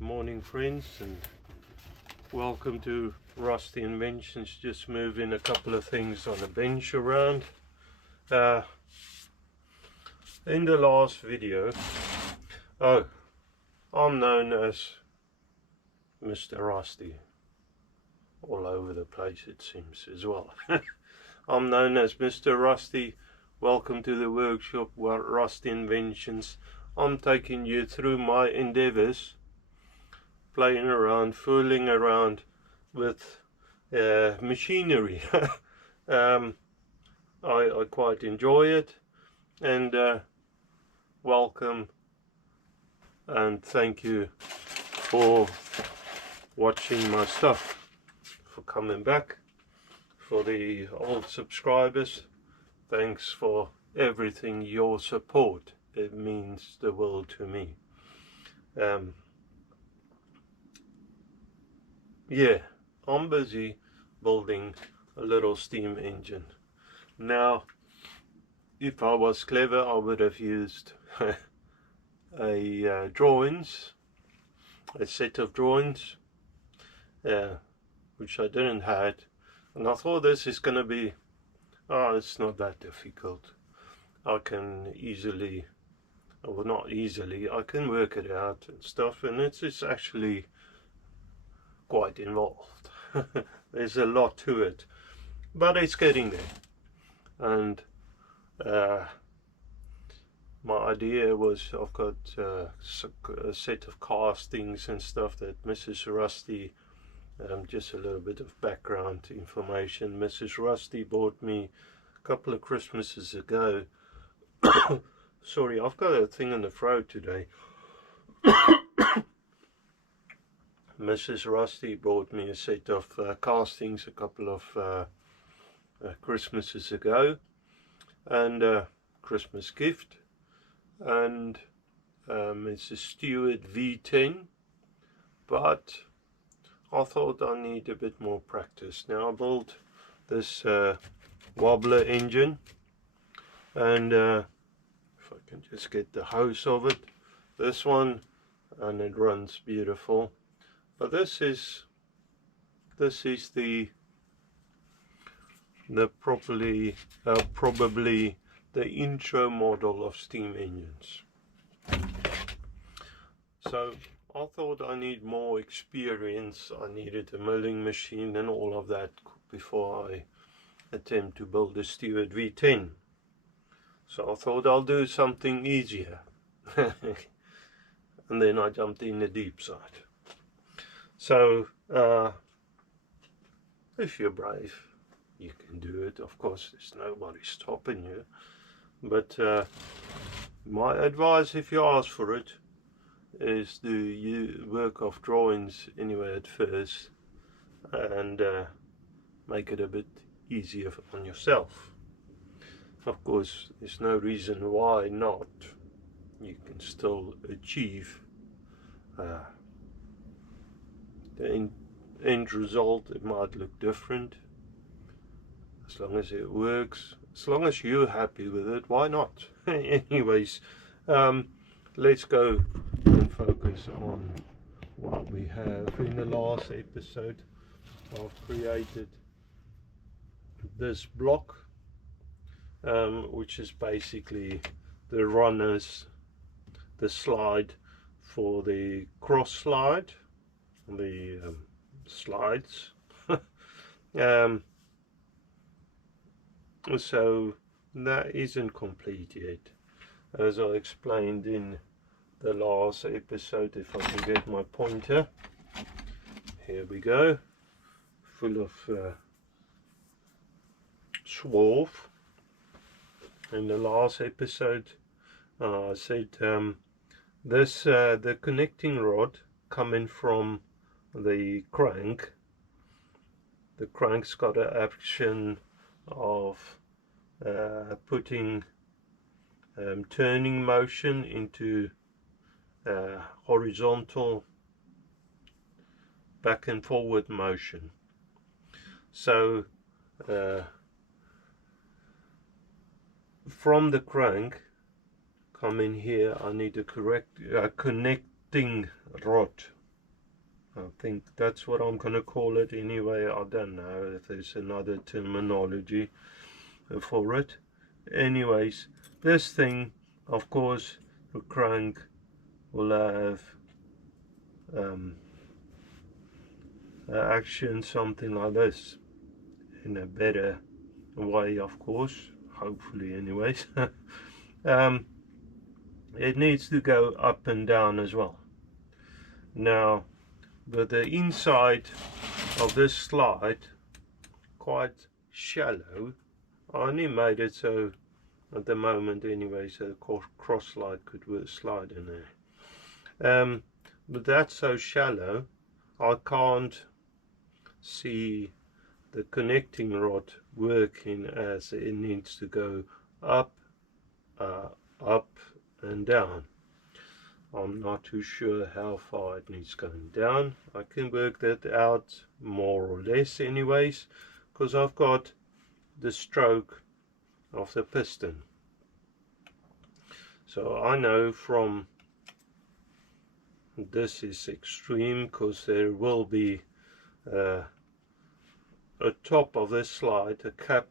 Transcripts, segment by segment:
Morning friends, and welcome to Rusty Inventions. Just moving a couple of things on the bench around. In the last video, I'm known as Mr. Rusty all over the place, it seems, as well. I'm known as Mr. Rusty. Welcome to the workshop, Rusty Inventions. I'm taking you through my endeavors, playing around, fooling around with machinery. I quite enjoy it, and welcome and thank you for watching my stuff, for coming back. For the old subscribers, thanks for everything, your support. It means the world to me. Yeah, I'm busy building a little steam engine. Now, if I was clever, I would have used a set of drawings, which I didn't have. And I thought, this is going to be, it's not that difficult. I can easily, or not easily, I can work it out and stuff, and it's actually quite involved. There's a lot to it, but it's getting there. And my idea was, I've got a set of castings and stuff that Mrs. Rusty, just a little bit of background information, Mrs. Rusty bought me a couple of Christmases ago. Sorry, I've got a thing in the throat today. Mrs. Rusty bought me a set of castings a couple of Christmases ago, and Christmas gift, and it's a Stewart V10, but I thought I need a bit more practice. Now I built this wobbler engine, and if I can just get the hose of it, this one, and it runs beautiful. But this is the probably the intro model of steam engines. So I thought I need more experience. I needed a milling machine and all of that before I attempt to build a Stewart V10. So I thought I'll do something easier. And then I jumped in the deep side. So if you're brave, you can do it. Of course, there's nobody stopping you. But my advice, if you ask for it, is do work off drawings anyway at first, and make it a bit easier on yourself. Of course, there's no reason why not. You can still achieve the end result. It might look different. As long as it works, as long as you're happy with it, why not? Anyways, let's go and focus on what we have. In the last episode, I've created this block, which is basically the runners, the slide for the cross slide, the slides. So that isn't complete yet, as I explained in the last episode. If I can get my pointer, here we go, full of swarf. In the last episode I said the connecting rod coming from the crank's got an action of putting turning motion into horizontal back and forward motion. So from the crank come in here, I need a connecting rod I think that's what I'm going to call it anyway. I don't know if there's another terminology for it. Anyways, this thing, of course, the crank will have action something like this, in a better way, of course, hopefully anyways. It needs to go up and down as well. Now, with the inside of this slide quite shallow, I only made it so at the moment anyway, so the cross slide could slide in there. But that's so shallow, I can't see the connecting rod working as it needs to go up, up and down. I'm not too sure how far it needs going down. I can work that out more or less anyways, because I've got the stroke of the piston. So I know from this is extreme, because there will be a top of this slide, a cap,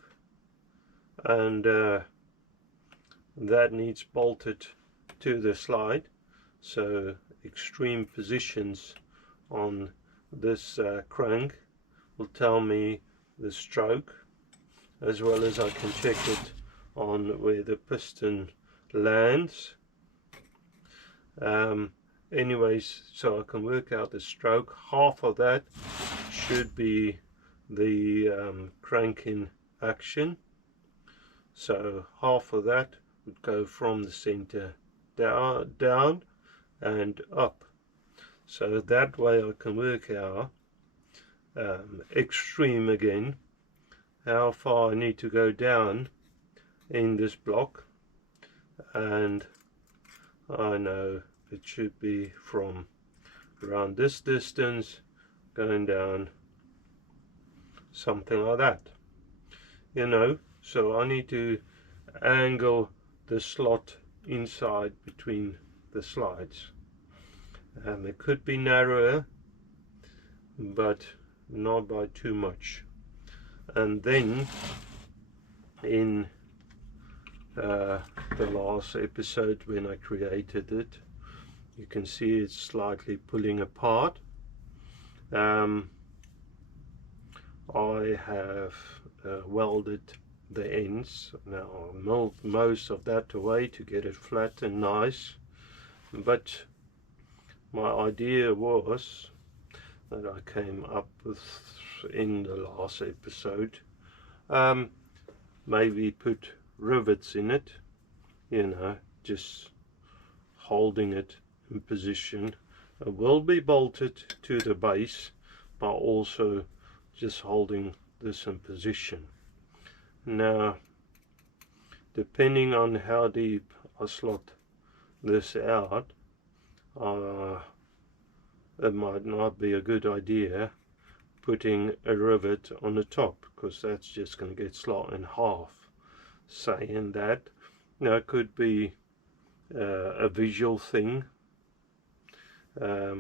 and that needs bolted to the slide. So extreme positions on this crank will tell me the stroke, as well as I can check it on where the piston lands. Anyways, so I can work out the stroke. Half of that should be the cranking action. So half of that would go from the center down and up. So that way I can work out extreme again, how far I need to go down in this block, and I know it should be from around this distance going down, something like that, you know. So I need to angle the slot inside between the slides, and it could be narrower, but not by too much. And then in the last episode when I created it, you can see it's slightly pulling apart. I have welded the ends. Now I milled most of that away to get it flat and nice, but my idea was that I came up with in the last episode, maybe put rivets in it, you know, just holding it in position. It will be bolted to the base, but also just holding this in position. Now, depending on how deep I slot this out, it might not be a good idea putting a rivet on the top, because that's just going to get slot in half. Saying that, now it could be a visual thing. I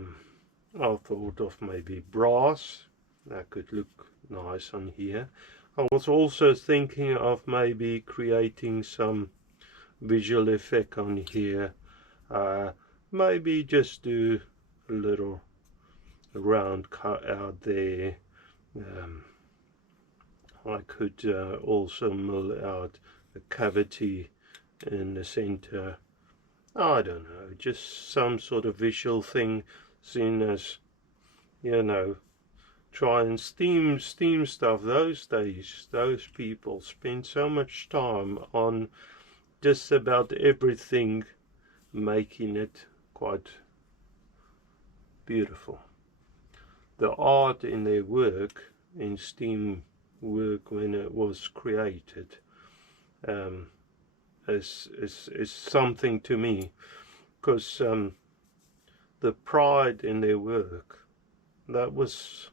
thought of maybe brass, that could look nice on here. I was also thinking of maybe creating some visual effect on here. Maybe just do a little round cut out there. I could also mill out a cavity in the center. I don't know, just some sort of visual thing, seen as, you know, try and steam stuff. Those days, those people spend so much time on just about everything, making it quite beautiful. The art in their work, in steam work when it was created, is something to me, because the pride in their work, that was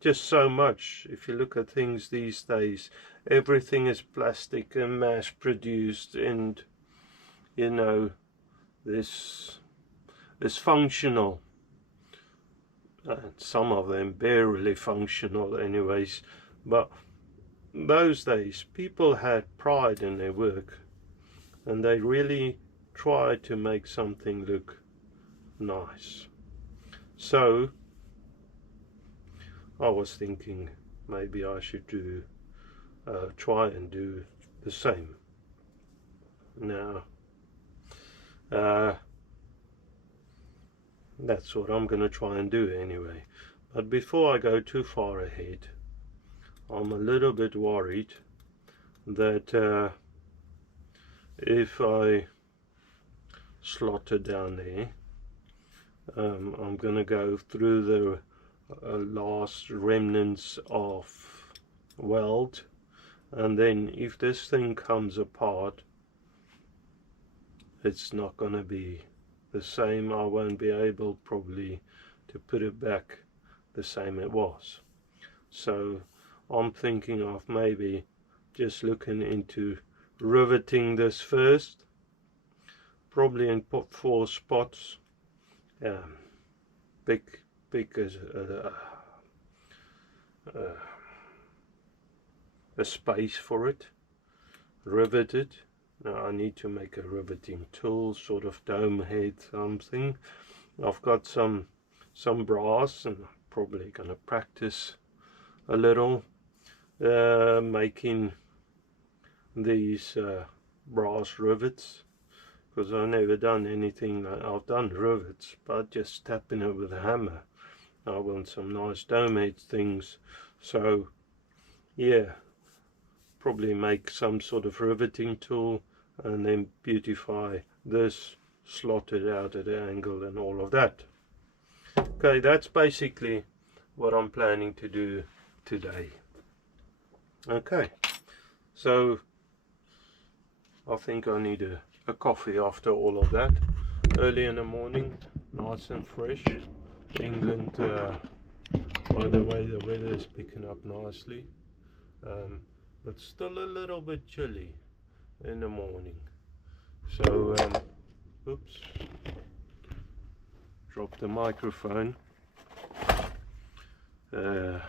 just so much. If you look at things these days, everything is plastic and mass produced, and you know, this is functional some of them barely functional anyways, but those days people had pride in their work and they really tried to make something look nice. So I was thinking maybe I should try and do the same. Now that's what I'm going to try and do anyway. But before I go too far ahead, I'm a little bit worried that if I slot it down there, I'm going to go through the last remnants of weld, and then if this thing comes apart, it's not going to be the same. I won't be able probably to put it back the same it was. So I'm thinking of maybe just looking into riveting this first, probably in 4 spots, big as a space for it, rivet it. Now I need to make a riveting tool, sort of dome head something. I've got some brass, and I'm probably gonna practice a little making these brass rivets, because I've never done anything like I've done rivets, but just tapping it with a hammer. I want some nice dome head things, so yeah, probably make some sort of riveting tool and then beautify this, slot it out at an angle and all of that. Okay, that's basically what I'm planning to do today. Okay, so I think I need a coffee after all of that. Early in the morning, nice and fresh. England, by the way, the weather is picking up nicely, but still a little bit chilly in the morning. So oops, dropped the microphone. Now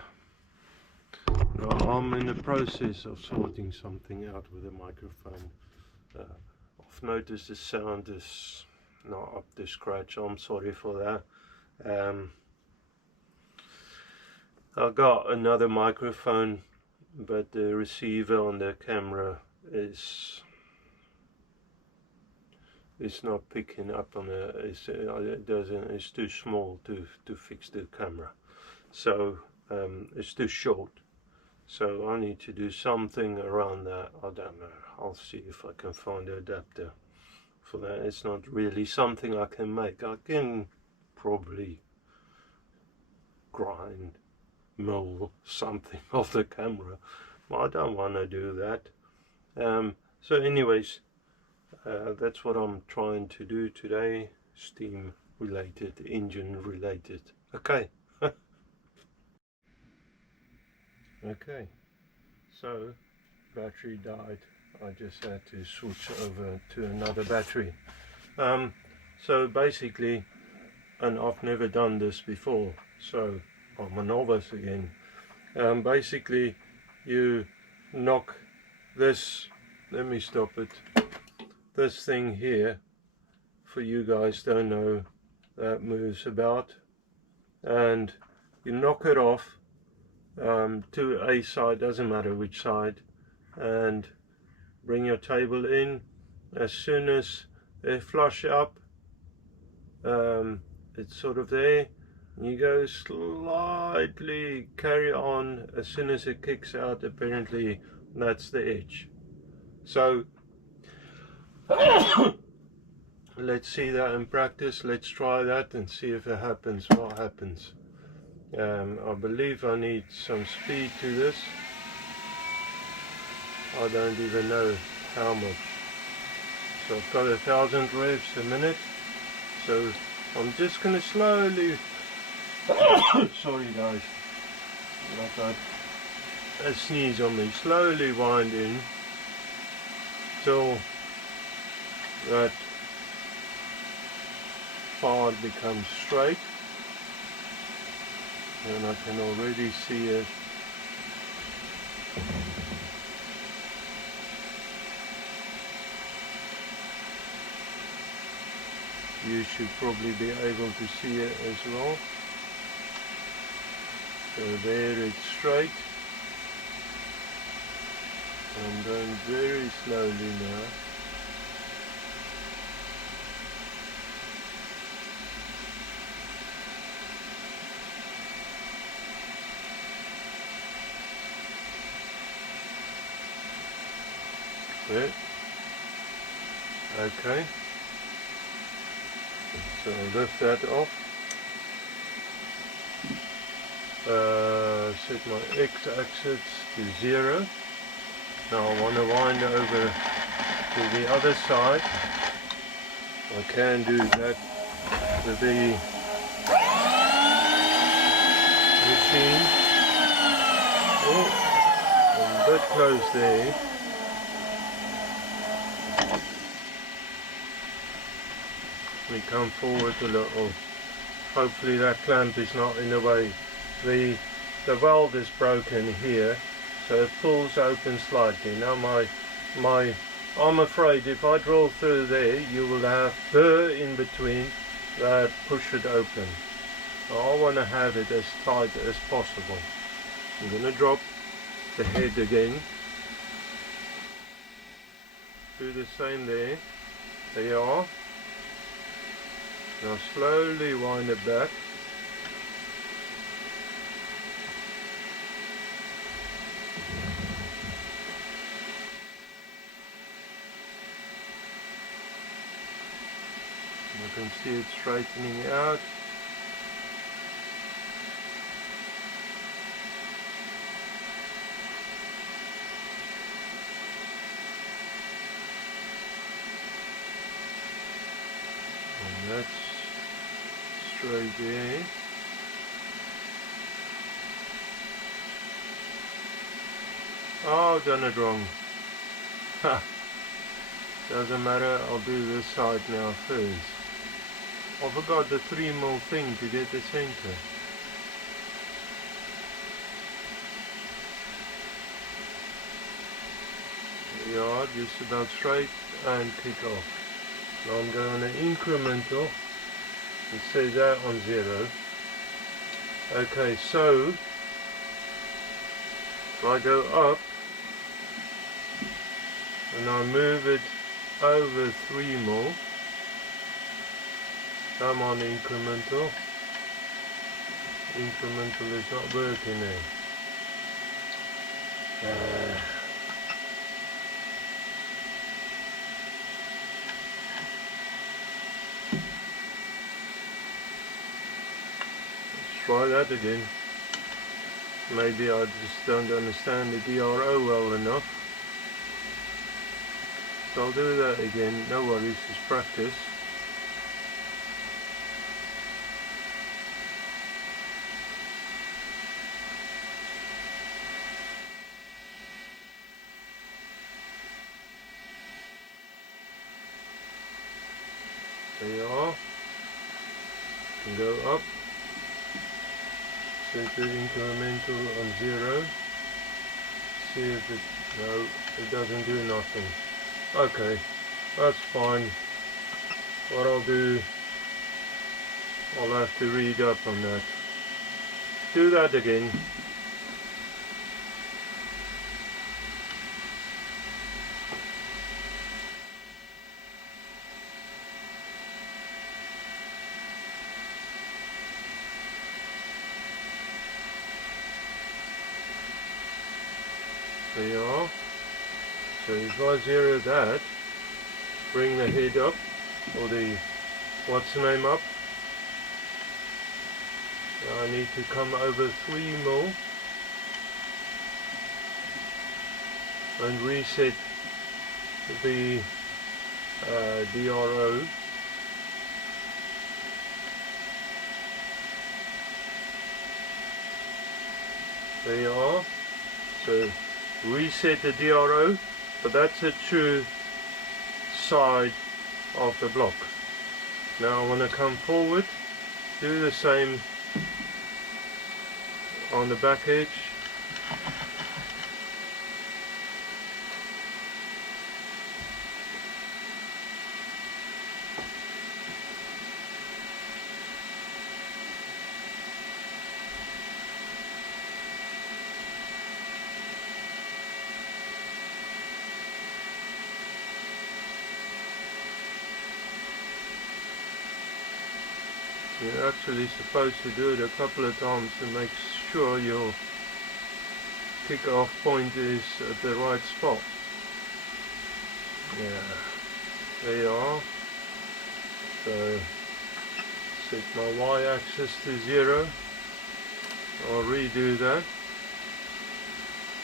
I'm in the process of sorting something out with the microphone. I've noticed the sound is not up to scratch. I'm sorry for that. I got another microphone, but the receiver on the camera is not picking up on it's too small to fix the camera, so it's too short. So I need to do something around that. I don't know. I'll see if I can find an adapter for that. It's not really something I can make. I can probably grind, mill something off the camera, but I don't want to do that. So anyways, that's what I'm trying to do today. Steam related, engine related. Okay. Okay, so battery died. I just had to switch over to another battery. So basically, and I've never done this before, so I'm a novice again. Basically, you knock this, let me stop it, this thing here, for you guys don't know, that moves about, and you knock it off to a side, doesn't matter which side, and bring your table in. As soon as they flush up, it's sort of there, you go slightly, carry on. As soon as it kicks out, apparently that's the edge. So let's see that in practice. Let's try that and see if it happens. What happens? I believe I need some speed to this. I don't even know how much. So I've got 1,000 revs a minute. So I'm just going to slowly sorry guys, I've got a sneeze on me. Slowly wind in till that part becomes straight. and I can already see it. You should probably be able to see it as well. So there it's straight. I'm going very slowly now. Good. Okay. So lift that off. Set my x-axis to 0. Now I want to wind over to the other side. I can do that with the machine. Oh, I'm a bit close there. We come forward a little. Hopefully that clamp is not in the way. The valve is broken here, so it pulls open slightly. Now I'm afraid if I drill through there, you will have burr in between that push it open. Now I want to have it as tight as possible. I'm going to drop the head again. Do the same there. There you are. Now slowly wind it back. You can see it straightening out. And that's straight there. Oh, I've done it wrong. Ha! Doesn't matter, I'll do this side now first. I forgot the 3mm thing to get the center. There you are, just about straight and kick off. Now I'm going to incremental. It says that on 0. Okay, so if I go up and I move it over 3mm, I'm on incremental. Incremental is not working there. Let's try that again. Maybe I just don't understand the DRO well enough. So I'll do that again. No worries, it's practice. There you are. You can go up. Set the incremental on 0. See if it... no, it doesn't do nothing. Okay, that's fine. What I'll do, I'll have to read up on that. Do that again. There you are. So if I zero that, bring the head up, or the what's the name up. Now I need to come over 3mm and reset the DRO. There you are. So reset the DRO, but that's a true side of the block. Now I want to come forward, do the same on the back edge. You're actually supposed to do it a couple of times to make sure your kick-off point is at the right spot. Yeah, there you are. So set my y-axis to 0. I'll redo that.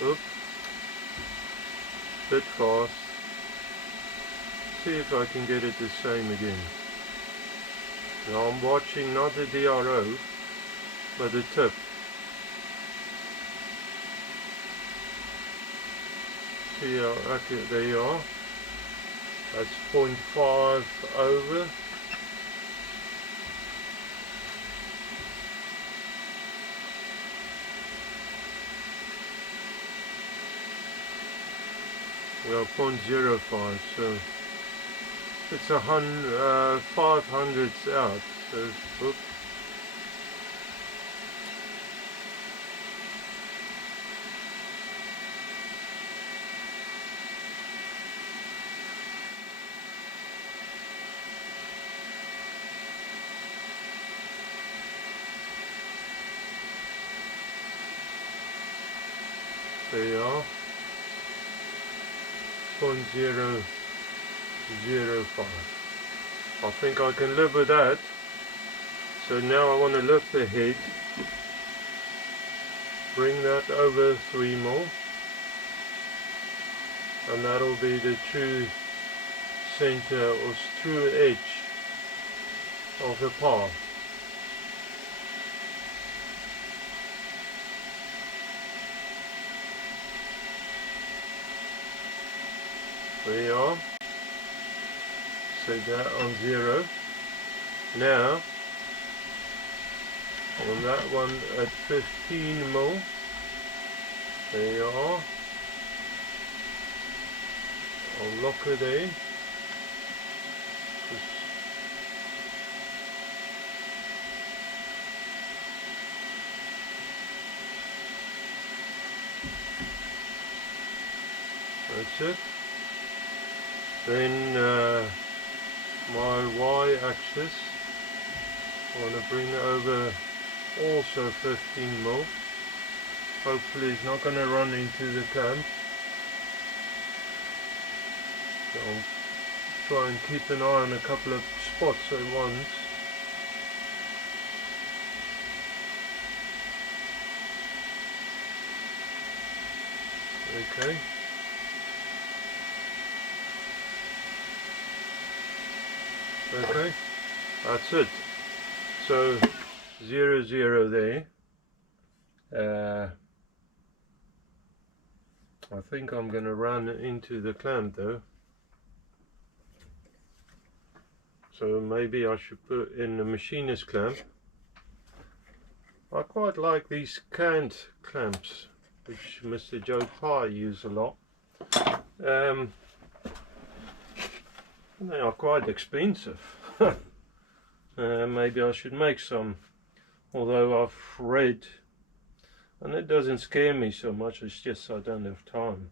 Oop, bit fast. See if I can get it the same again. Now I'm watching not the DRO, but the tip. See how accurate there you are. That's 0.5 over. Well, 0.05, so it's 5 hundredths out. So, oops. There you are. 0.005. I think I can live with that. So now I want to lift the head, bring that over 3 more, and that'll be the true center or true edge of the path. There you are. Set that on 0. Now on that one at 15 mil. There you are. I'll lock it there. That's it. Then my y-axis, I want to bring over also 15 mil. Hopefully it's not going to run into the clamp. So I'll try and keep an eye on a couple of spots at once. Okay. Okay, that's it. So 0, 0 there. I think I'm going to run into the clamp though. So maybe I should put in a machinist clamp. I quite like these cant clamps, which Mr. Joe Pye used a lot. They are quite expensive. Maybe I should make some, although I've read, and it doesn't scare me so much, it's just I don't have time,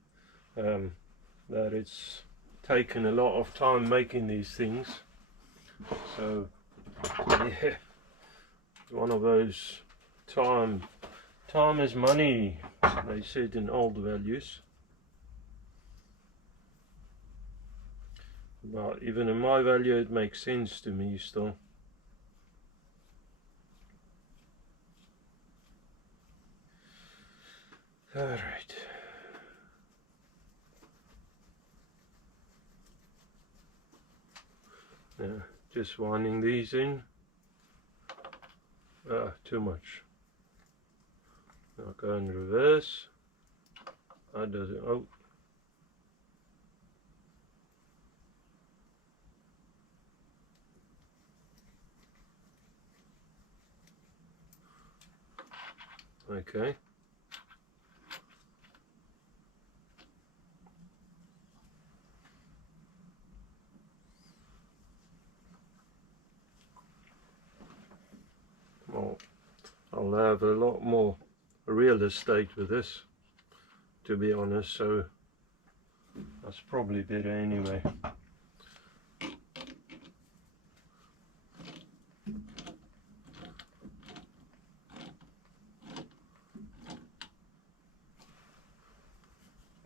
that it's taken a lot of time making these things. So yeah, one of those time is money, they said in old values. But even in my value it makes sense to me still. Alright. Now just winding these in. Too much. Now go in reverse. That doesn't, oh. Okay. Well, I'll have a lot more real estate with this, to be honest, so that's probably better anyway.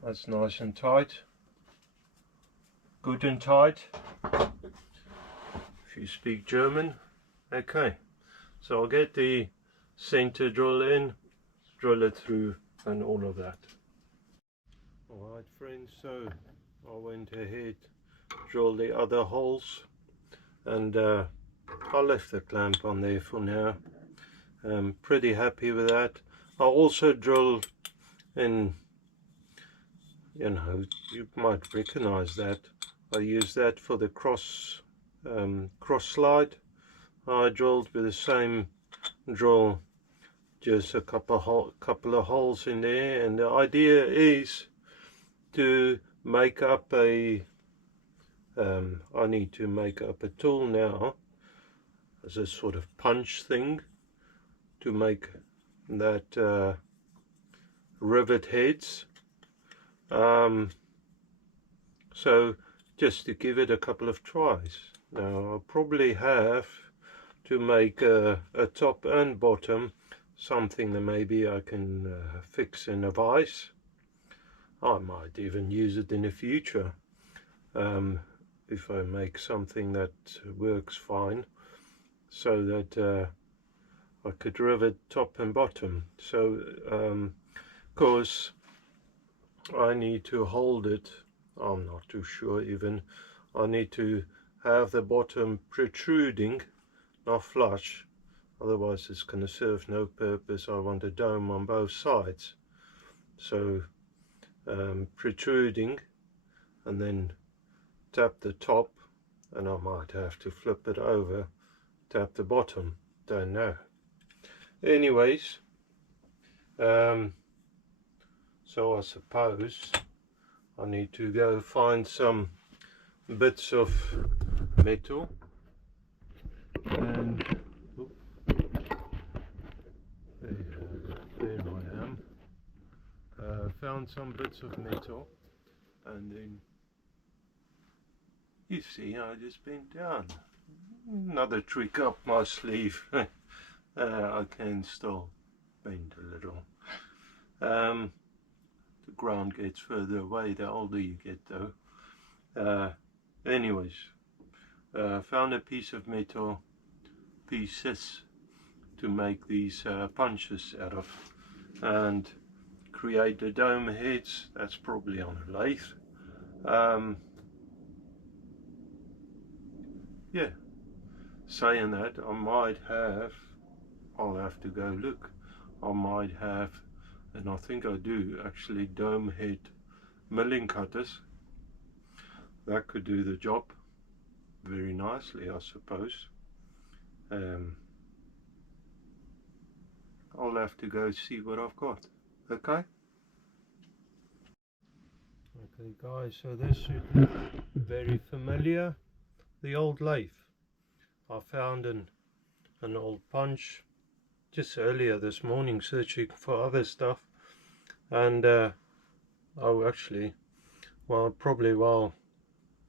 That's nice and tight, good and tight, if you speak German. Okay, so I'll get the center drill in, drill it through and all of that. Alright friends, so I went ahead, drilled the other holes, and I left the clamp on there for now. I'm pretty happy with that. I also drilled in, you know, you might recognize that. I used that for the cross slide. I drilled with the same drill, just a couple of holes in there, and the idea is to make up a I need to make up a tool now as a sort of punch thing to make that rivet heads. So just to give it a couple of tries. Now I'll probably have to make a top and bottom, something that maybe I can fix in a vise. I might even use it in the future if I make something that works fine, so that I could rivet top and bottom. So of course I need to hold it, I'm not too sure even, I need to have the bottom protruding, not flush, otherwise it's going to serve no purpose. I want a dome on both sides, so protruding, and then tap the top, and I might have to flip it over, tap the bottom, don't know. Anyways, so I suppose I need to go find some bits of metal, and there I am. Found some bits of metal, and then you see I just bent down. Another trick up my sleeve. I can still bend a little. The ground gets further away the older you get though. Anyways, found a piece of metal, pieces, to make these punches out of, and create the dome heads. That's probably on a lathe. Yeah, saying that, I might have, I'll have to go look, I might have, and I think I do actually, dome head milling cutters. That could do the job very nicely, I suppose. I'll have to go see what I've got. Okay? Okay guys, so this should look very familiar. The old lathe. I found an old punch just earlier this morning searching for other stuff, and oh actually, well, probably, well,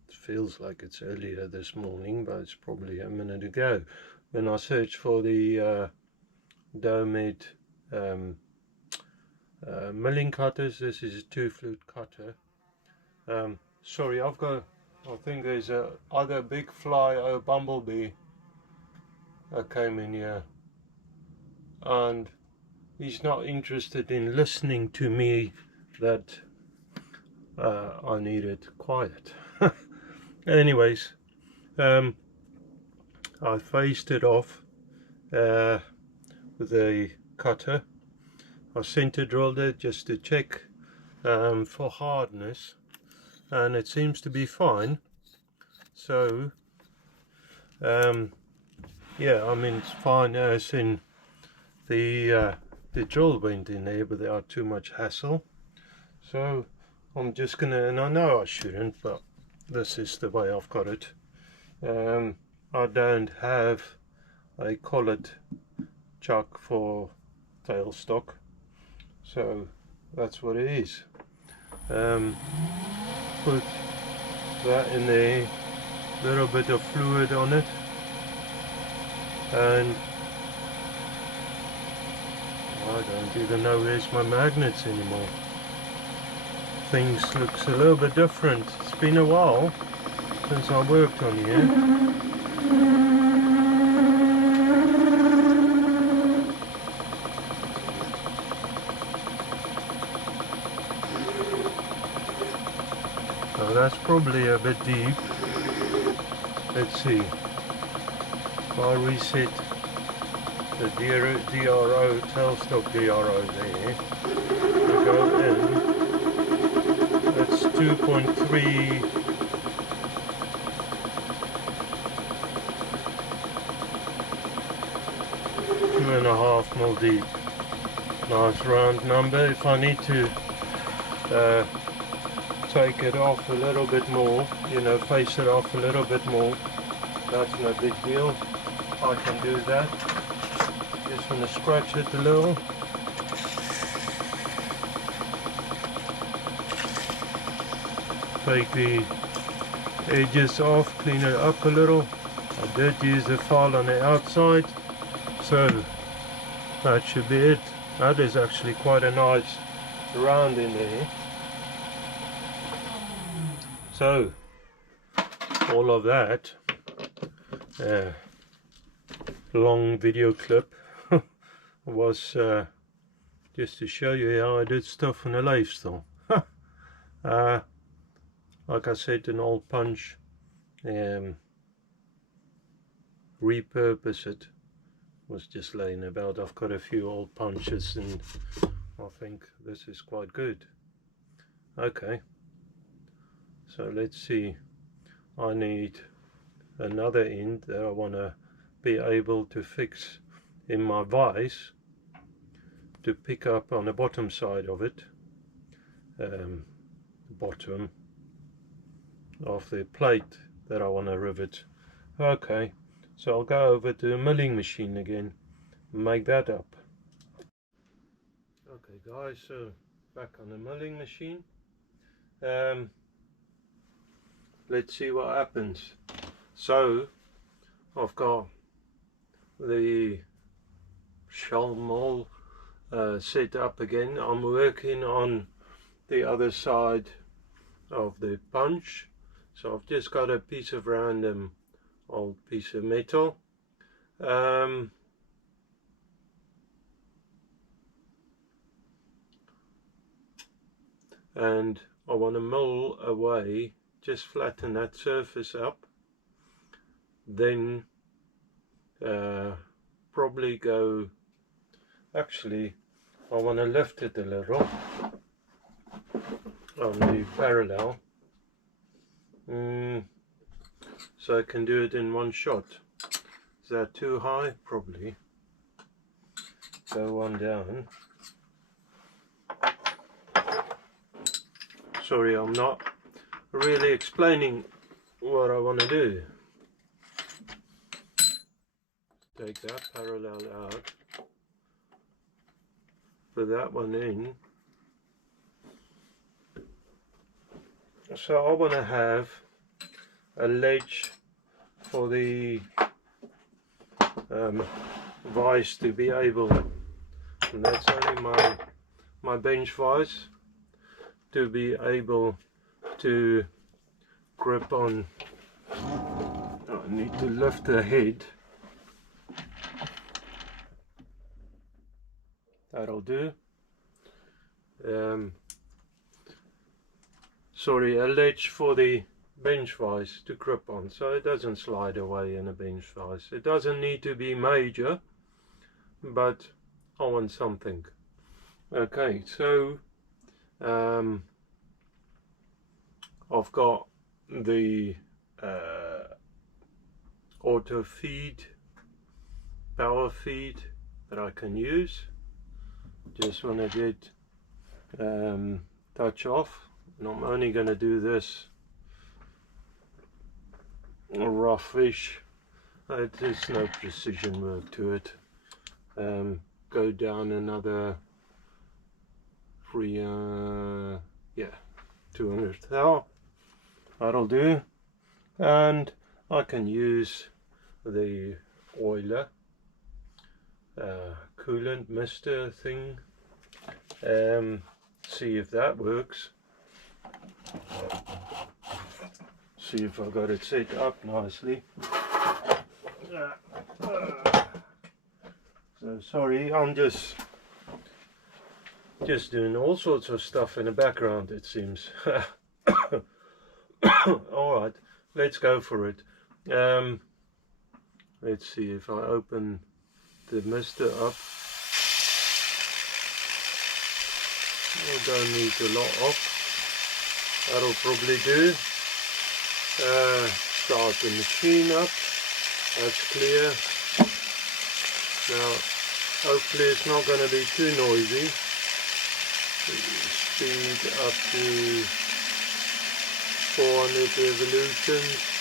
it feels like it's earlier this morning, but it's probably a minute ago when I searched for the dome head milling cutters. This is a 2-flute cutter. Sorry, I've got, I think there's either a big fly or a bumblebee that came in here, and he's not interested in listening to me that I needed quiet. Anyways, I faced it off with a cutter. I center drilled it just to check for hardness, and it seems to be fine. So yeah, I mean, it's fine as in the the drill went in there without too much hassle. So I'm just gonna, and I know I shouldn't, but this is the way I've got it. I don't have a collared chuck for tailstock, so that's what it is. Put that in there, little bit of fluid on it, and I don't even know where's my magnets anymore. Things looks a little bit different. It's been a while since I worked on here. Now that's probably a bit deep. Let's see. If I reset the DRO, tailstock DRO there, I go in, that's 2.3, two and a half mil deep. Nice round number. If I need to take it off a little bit more, you know, face it off a little bit more, that's no big deal. I can do that. Just want to scratch it a little. Take the edges off, clean it up a little. I did use a file on the outside, so that should be it. That is actually quite a nice round in there. So all of that long video clip was just to show you how I did stuff on a lathe still. Like I said, an old punch, repurpose it, was just laying about. I've got a few old punches and I think this is quite good. Okay, so let's see. I need another end that I want to be able to fix in my vise to pick up on the bottom side of it, the bottom of the plate that I want to rivet. Okay, so I'll go over to the milling machine again and make that up. Okay guys, so back on the milling machine. Let's see what happens. So I've got the shell mold set up again. I'm working on the other side of the punch, so I've just got a piece of random old piece of metal. And I want to mill away, just flatten that surface up, then probably go, actually I want to lift it a little on the parallel, so I can do it in one shot. Is that too high? Probably. Go one down. Sorry, I'm not really explaining what I want to do. Take that parallel out, put that one in. So I want to have a ledge for the vise to be able, and that's only my bench vise, to be able to grip on. I need to lift the head. That'll do. Sorry, a ledge for the bench vise to grip on, so it doesn't slide away in a bench vise. It doesn't need to be major, but I want something. Okay, so I've got the auto feed, power feed that I can use. just want to get touch off, and I'm only going to do this roughish. There's no precision work to it. Go down another 200 thou. That'll do, and I can use the oiler coolant mister thing. See if that works. See if I got it set up nicely. So sorry, I'm just doing all sorts of stuff in the background, it seems. Alright, let's go for it. Let's see if I open the mister up. I don't need a lot of. That'll probably do. Start the machine up. That's clear. Now, hopefully it's not going to be too noisy. Speed up to 400 revolutions.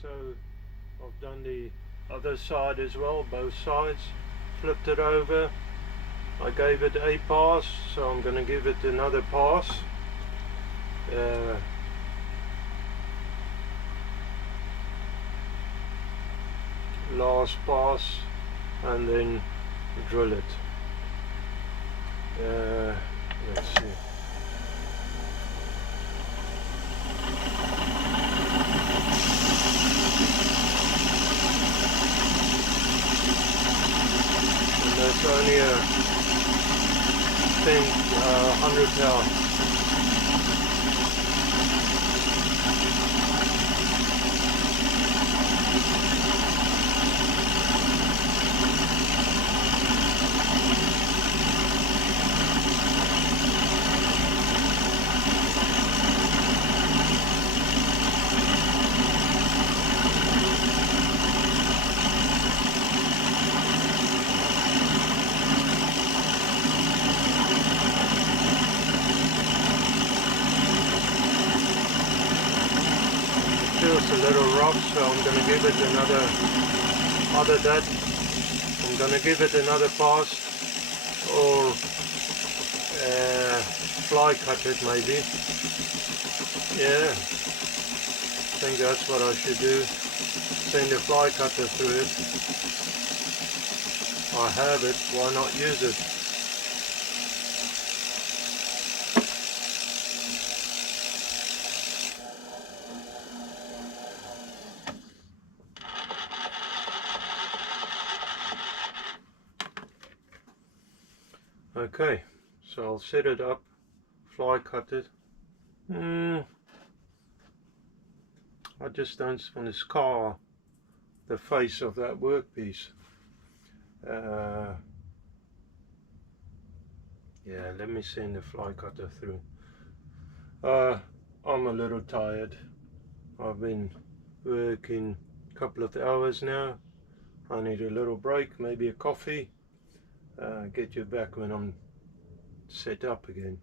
So I've done the other side as well, both sides, flipped it over. I gave it a pass, so I'm going to give it another pass. Last pass, and then drill it. Let's see. It's only a 100 pound. Feels a little rough, so I'm going to give it another pass. or fly cut it maybe. Yeah, I think that's what I should do. Send a fly cutter through it. I have it, why not use it? Okay, so I'll set it up, fly cut it. I just don't want to scar the face of that workpiece. Yeah, let me send the fly cutter through. I'm a little tired. I've been working a couple of hours now. I need a little break, maybe a coffee. Get you back when I'm set up again.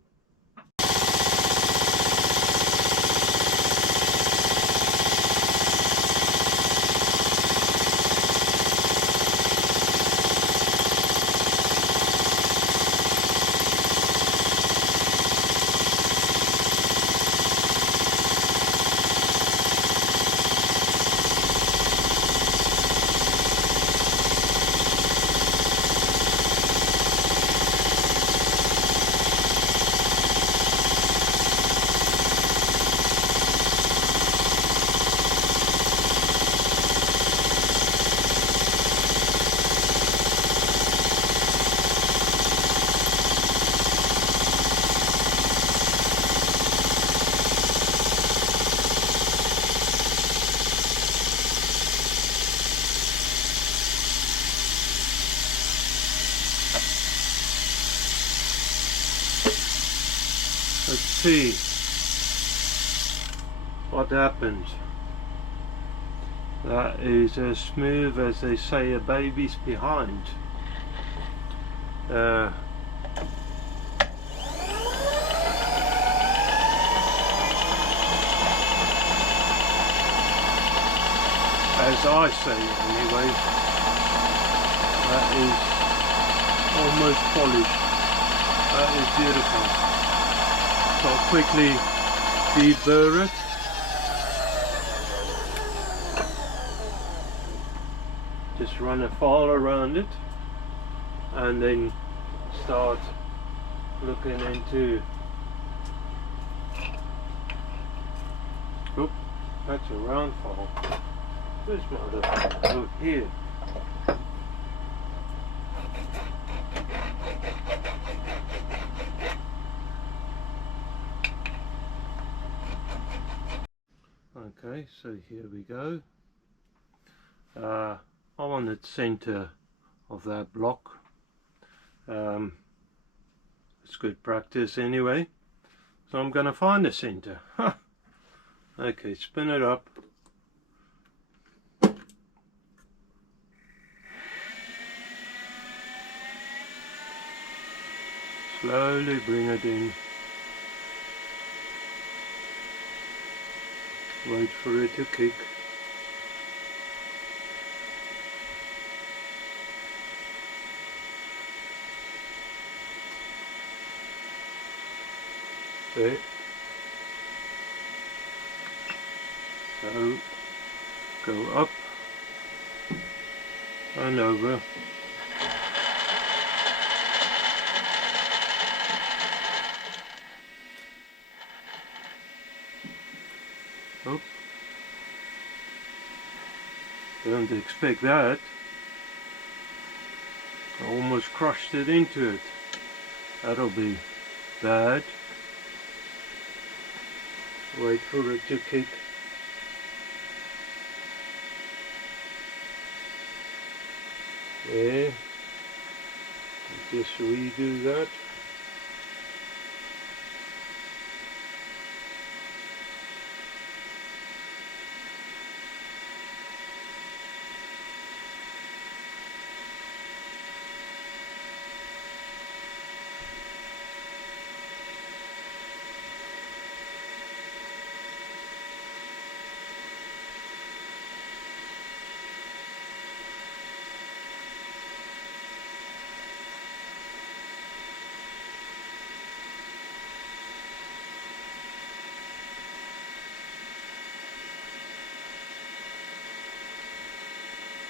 Let's see what happened. That is as smooth as they say a baby's behind. As I say it anyway, that is almost polished. That is beautiful. So I'll quickly deburr it. Just run a file around it and then start looking into. Oop, that's a round file. Where's my other file? Oh, here. Okay, so here we go. I want the center of that block. It's good practice anyway. So I'm going to find the center. Okay, spin it up. Slowly bring it in. Wait for it to kick. There. So go up and over. Oops. Don't expect that. I almost crushed it into it. That'll be bad. Wait for it to kick. There. Just redo that.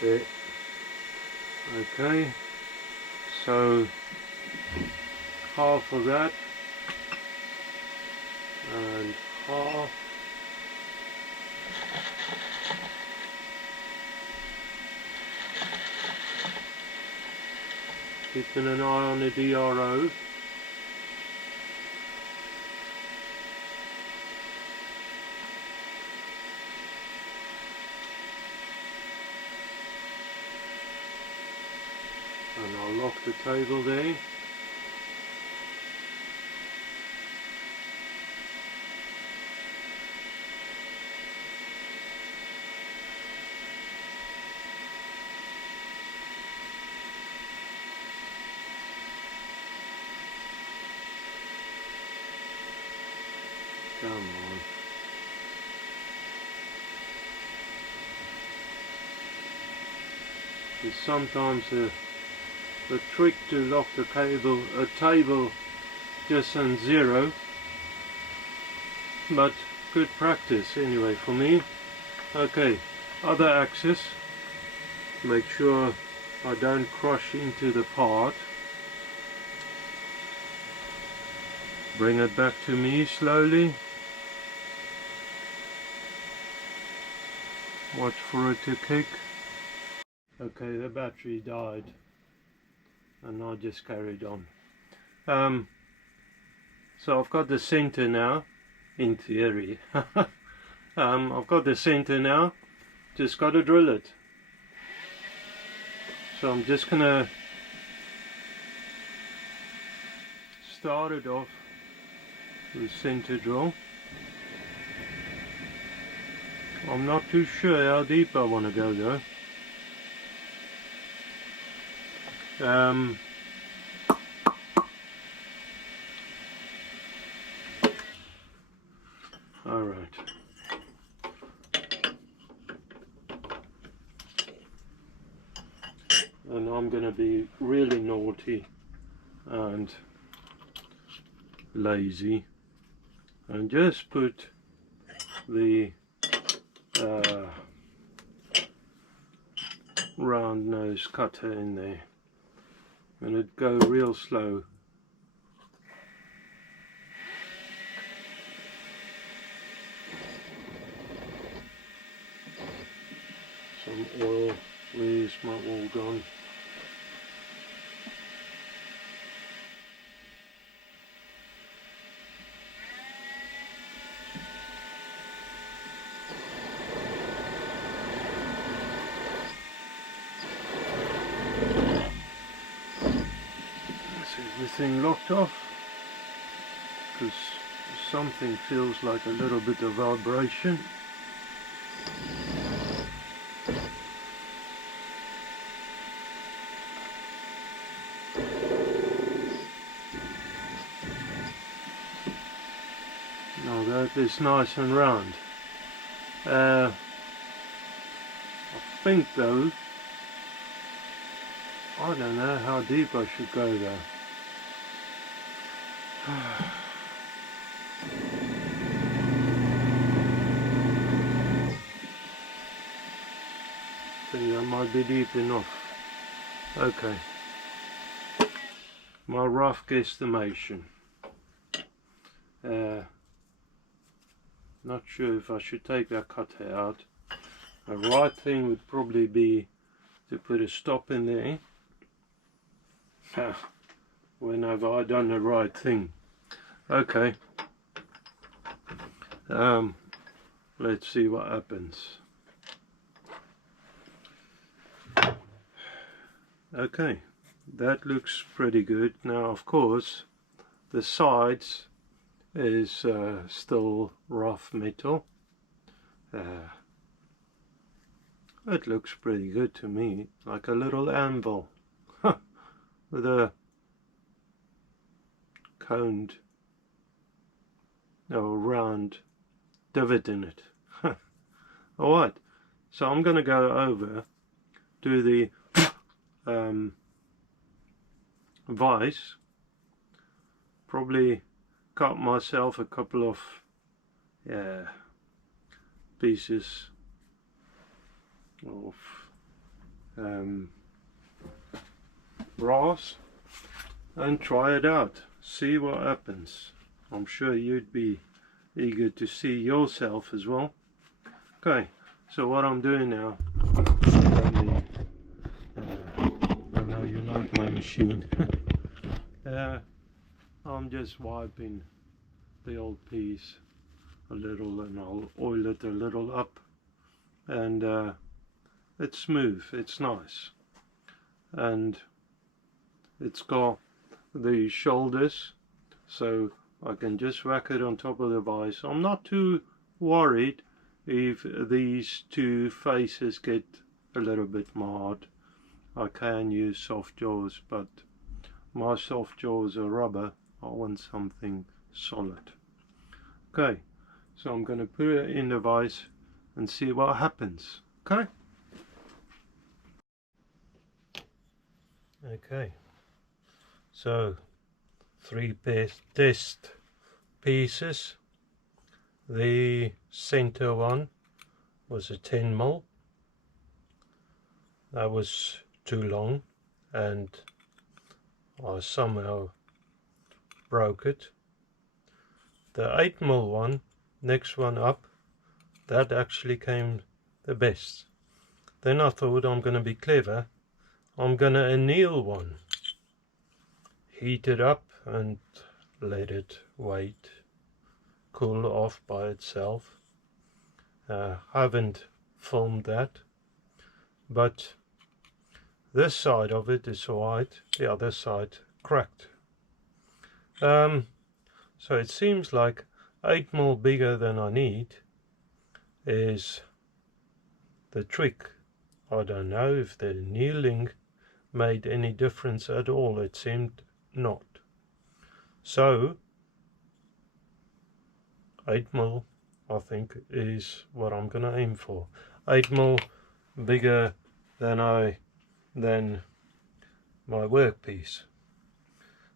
there. Okay, so half of that and half. Keeping an eye on the DRO. And I'll lock the table there. Come on. It's sometimes a trick to lock the table just on 0, but good practice anyway for me. Okay, other axis. Make sure I don't crush into the part. Bring it back to me slowly. Watch for it to kick. Okay, the battery died and I just carried on. So I've got the center now, in theory. I've got the center now, just got to drill it. So I'm just gonna start it off with center drill. I'm not too sure how deep I want to go though. All right. And I'm going to be really naughty and lazy and just put the round nose cutter in there, and it'd go real slow. Some oil. Where's my oil gone? Everything locked off, because something feels like a little bit of vibration. Now that is nice and round. I think though, I don't know how deep I should go though. I think that might be deep enough. Okay. My rough guesstimation. Not sure if I should take that cutter out. The right thing would probably be to put a stop in there. When have I done the right thing? Okay. Let's see what happens. Okay, that looks pretty good. Now of course the sides is still rough metal. It looks pretty good to me, like a little anvil with a coned or round divot in it. Alright, so I'm going to go over to the vise, probably cut myself a couple of pieces of brass and try it out, see what happens. I'm sure you'd be eager to see yourself as well. Okay, so what I'm doing now, I know you like my machine. I'm just wiping the old piece a little, and I'll oil it a little up, and it's smooth, it's nice, and it's got the shoulders, so I can just whack it on top of the vise. I'm not too worried if these two faces get a little bit marred. I can use soft jaws, but my soft jaws are rubber. I want something solid. Okay, so I'm going to put it in the vise and see what happens. Okay? Okay, so 3 test pieces. The center one was a 10mm. That was too long and I somehow broke it. The 8mm one, next one up, that actually came the best. Then I thought, I'm going to be clever, I'm going to anneal one, heat it up and let it wait, cool off by itself. Haven't filmed that, but this side of it is alright, the other side cracked. So it seems like 8mm bigger than I need is the trick. I don't know if the annealing made any difference at all. It seemed not. So 8mm I think is what I'm gonna aim for. 8mm bigger than my workpiece.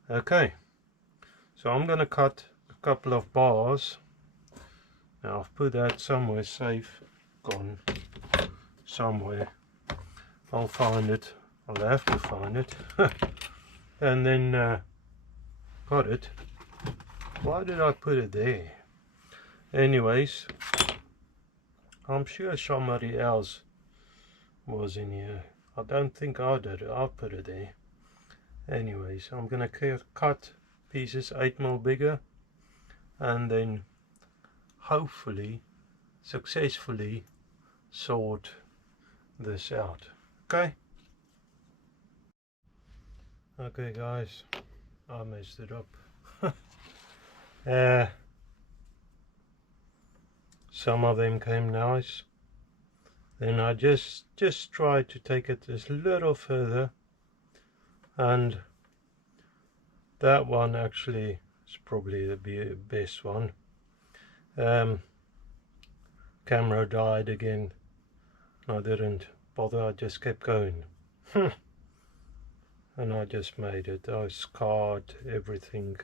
Okay, so I'm gonna cut a couple of bars. Now I've put that somewhere safe, gone somewhere. I'll find it. I'll have to find it. And then got it. Why did I put it there? Anyways, I'm sure somebody else was in here. I don't think I did it. I put it there. Anyways, I'm gonna cut pieces 8mm bigger and then hopefully successfully sort this out. Okay? Okay guys, I messed it up. Some of them came nice. Then I just tried to take it a little further, and that one actually is probably the best one. Camera died again. I didn't bother, I just kept going. And I just made it. I scarred everything.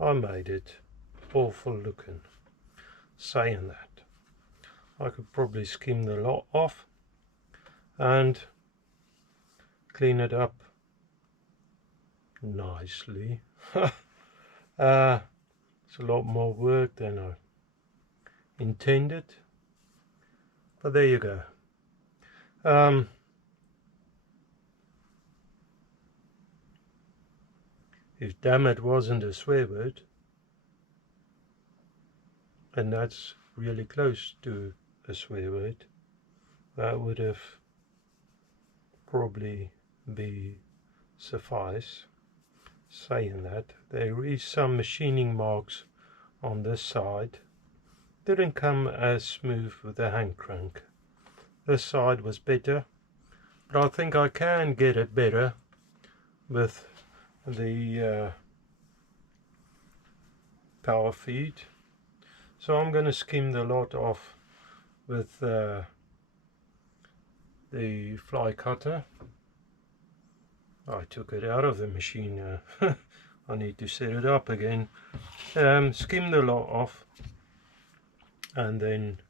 I made it. Awful looking. Saying that, I could probably skim the lot off and clean it up nicely. It's a lot more work than I intended, but there you go. If damn it wasn't a swear word, and that's really close to a swear word, that would have probably be suffice. Saying that, there is some machining marks on this side. Didn't come as smooth with the hand crank. This side was better, but I think I can get it better with the power feed. So I'm going to skim the lot off with the fly cutter. I took it out of the machine now. I need to set it up again. Skim the lot off, and then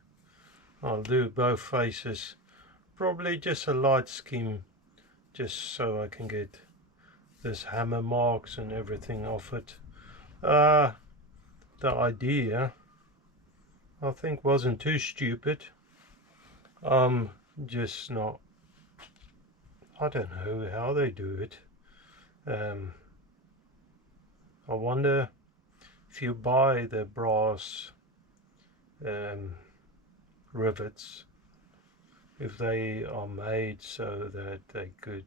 I'll do both faces. Probably just a light skim just so I can get this hammer marks and everything off it. The idea, I think, wasn't too stupid. Just not, I don't know how they do it. I wonder if you buy the brass rivets, if they are made so that they could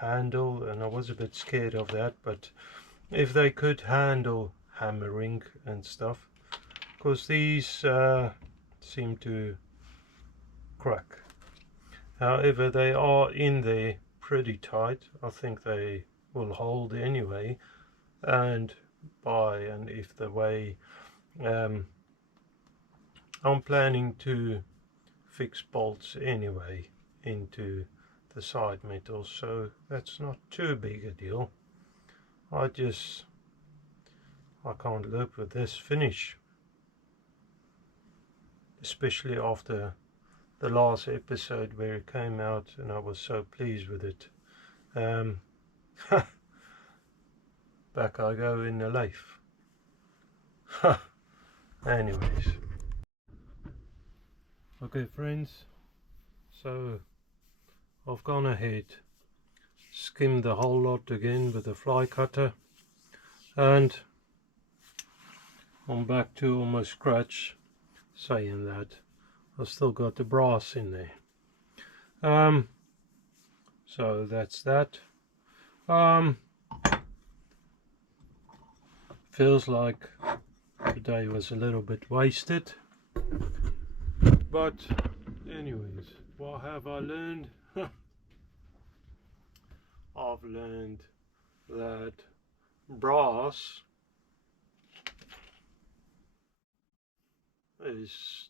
handle, and I was a bit scared of that, but if they could handle hammering and stuff, because these seem to crack. However, they are in there pretty tight. I think they will hold anyway, and if the way I'm planning to fix bolts anyway into the side metals, so that's not too big a deal. I can't live with this finish, especially after the last episode where it came out and I was so pleased with it. Back I go in the life. Anyways, okay friends, so I've gone ahead, skimmed the whole lot again with the fly cutter, and I'm back to almost scratch. Saying that, I've still got the brass in there. So that's that. Feels like today was a little bit wasted, but anyways, what have I learned? I've learned that brass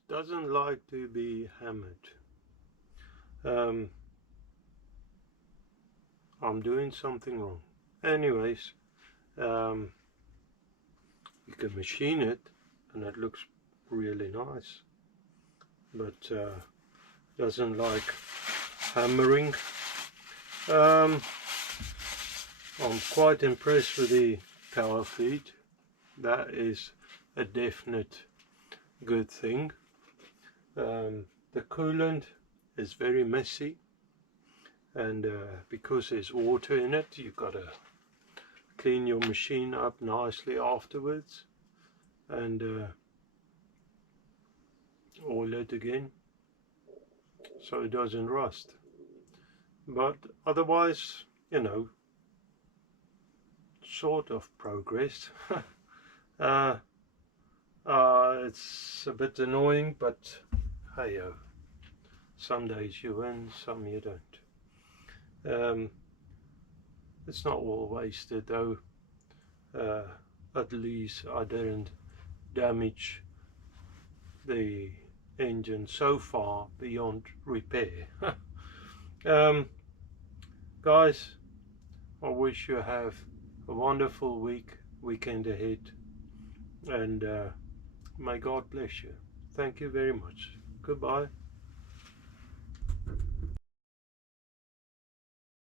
doesn't like to be hammered. I'm doing something wrong. Anyways, you can machine it and it looks really nice, but doesn't like hammering. I'm quite impressed with the power feed. That is a definite good thing. The coolant is very messy, and because there's water in it, you've got to clean your machine up nicely afterwards and oil it again so it doesn't rust. But otherwise, you know, sort of progress. It's a bit annoying, but hey-o, some days you win, some you don't. It's not all wasted though. At least I didn't damage the engine so far beyond repair. Guys, I wish you have a wonderful weekend ahead, and may God bless you. Thank you very much. Goodbye.